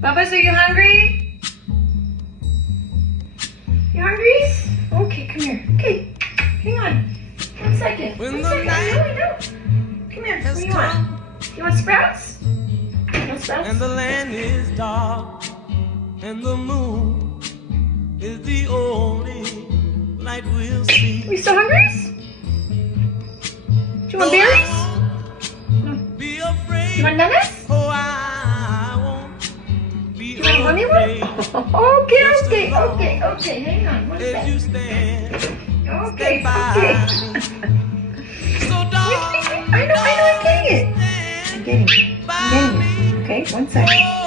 Bubba's, are you hungry? You hungry? Okay, come here. Okay, hang on. 1 second. When 1 second. I know. Come here. What do you want? You want sprouts? You want sprouts? And the land is dark, and the moon is the only light we'll see. Are you still hungry? Do you want berries? No. Be afraid. You want bananas? Oh, I won't be You want a honey one? Okay. Hang on. 1 as you second. stand. Okay. So dark. I know. I'm getting it. Okay, 1 second.